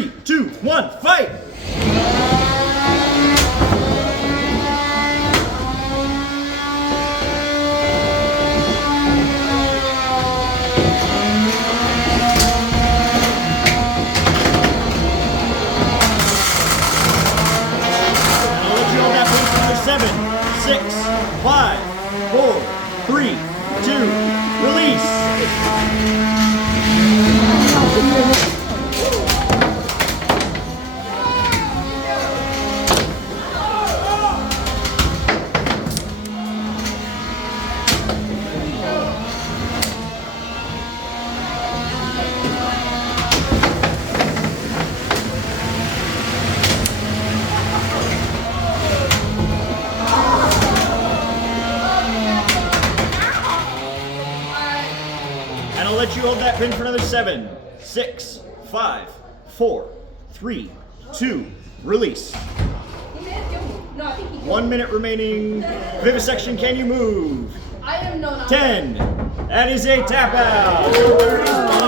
3, 2, 1, fight! Seven, 6, 5, 4, 3, 2, release. And I'll let you hold that pin for another 7, 6, 5, 4, 3, 2, release. 1 minute remaining. Vivisection, can you move? 10. That is a tap out.